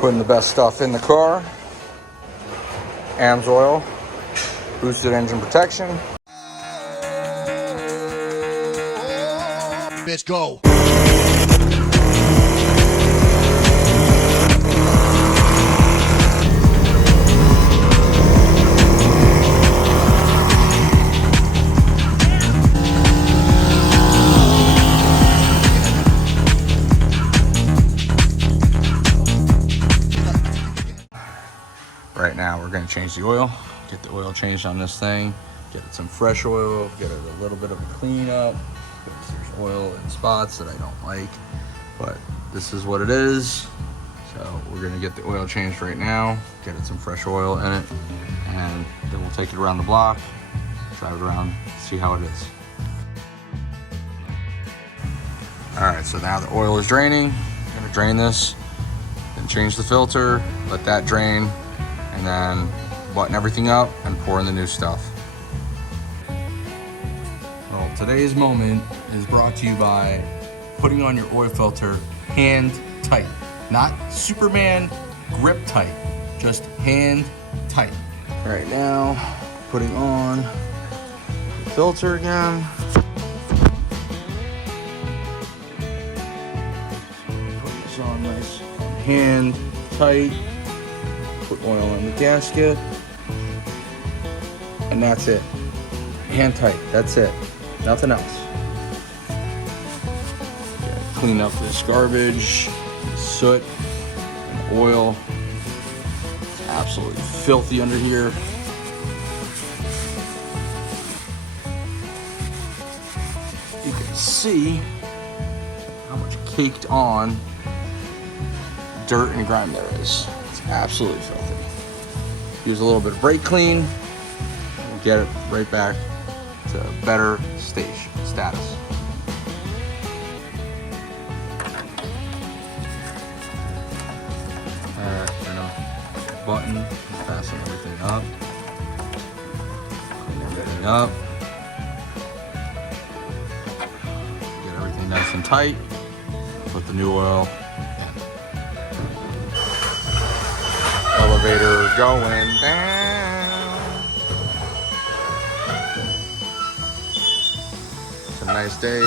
Putting the best stuff in the car. Amsoil, boosted engine protection. Let's go. Right now we're going to change the oil, get the oil changed on this thing, get it some fresh oil, get it a little bit of a cleanup, because there's oil in spots that I don't like, but this is what it is. So we're going to get the oil changed right now, get it some fresh oil in it, and then we'll take it around the block, drive it around, see how it is. Alright, so now the oil is draining. I'm going to drain this, then change the filter, let that drain, and then button everything up and pour in the new stuff. Well, today's moment is brought to you by putting on your oil filter hand tight. Not Superman grip tight, just hand tight. All right, now putting on the filter again. Put this on nice hand tight. Put oil in the gasket, and that's it. Hand tight, that's it. Nothing else. Clean up this garbage, this soot, and oil. It's absolutely filthy under here. You can see how much caked on dirt and grime there is. It's absolutely filthy. Use a little bit of brake clean and get it right back to better status. Alright, button, fasten everything up. Clean everything up. Get everything nice and tight. Put the new oil in. Elevator going down. It's a nice day.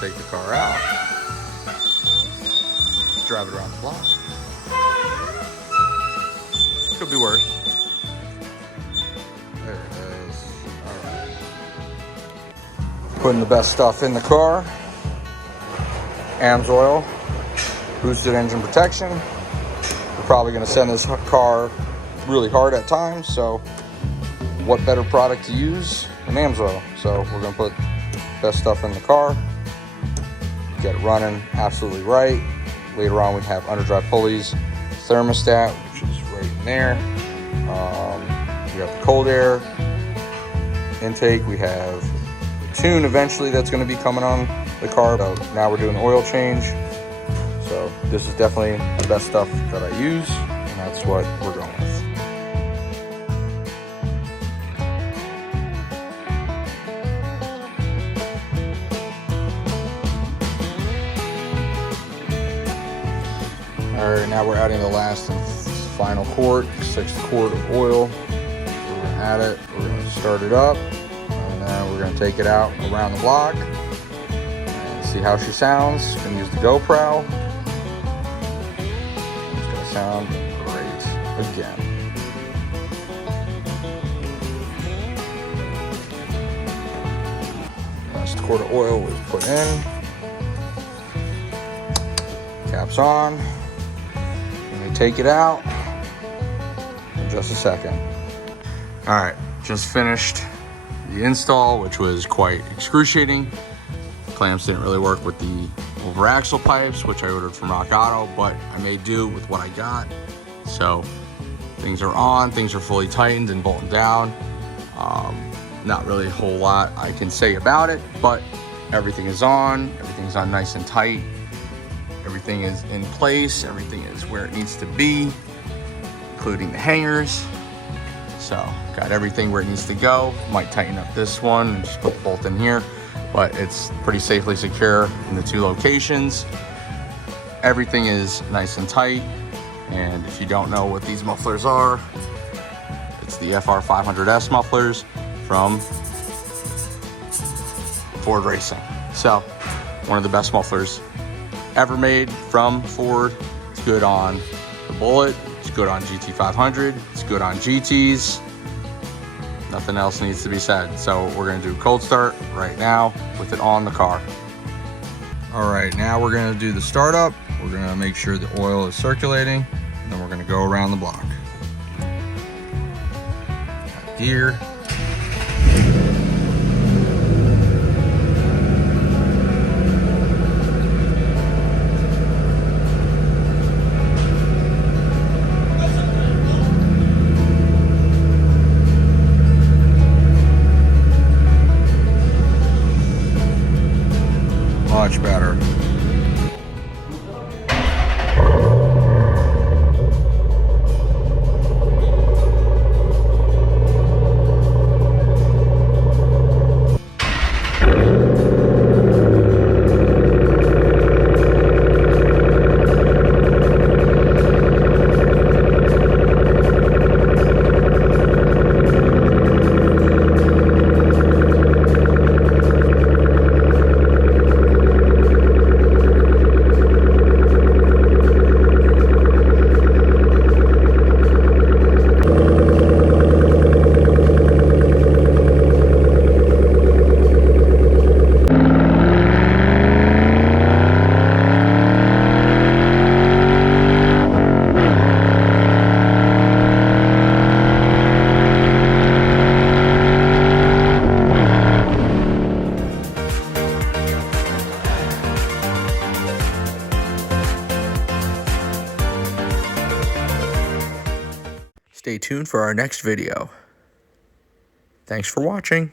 Take the car out. Drive it around the block. Could be worse. There it is. Alright. Putting the best stuff in the car. Amsoil, boosted engine protection. We're probably going to send this car really hard at times, so what better product to use than Amsoil? So we're going to put best stuff in the car, get it running absolutely right. Later on we have underdrive pulleys, thermostat, which is right in there. We got the cold air intake. We have the tune eventually that's going to be coming on the car. So now we're doing an oil change. So this is definitely the best stuff that I use, and that's what we're going with. All right, now we're adding the last and final quart, 1/6 quart of oil. So we're gonna add it, we're gonna start it up, and then we're gonna take it out around the block and see how she sounds. Gonna use the GoPro. It's gonna sound great again. Last quart of oil was put in. Caps on. Take it out in just a second. All right, just finished the install, which was quite excruciating. Clamps didn't really work with the over axle pipes, which I ordered from Rock Auto, but I made do with what I got. So things are on, things are fully tightened and bolted down. Not really a whole lot I can say about it, but everything is on, everything's on nice and tight. Everything is in place, everything is where it needs to be, including the hangers. So, got everything where it needs to go. Might tighten up this one and just put the bolt in here, but it's pretty safely secure in the two locations. Everything is nice and tight, And if you don't know what these mufflers are, it's the FR500S mufflers from Ford Racing. So, one of the best mufflers ever made from Ford. It's good on the Bullet, it's good on GT500, it's good on GTs. Nothing else needs to be said. So we're gonna do cold start right now with it on the car. All right, now we're gonna do the startup. We're gonna make sure the oil is circulating, and then we're gonna go around the block. Gear. Much better. Stay tuned for our next video. Thanks for watching.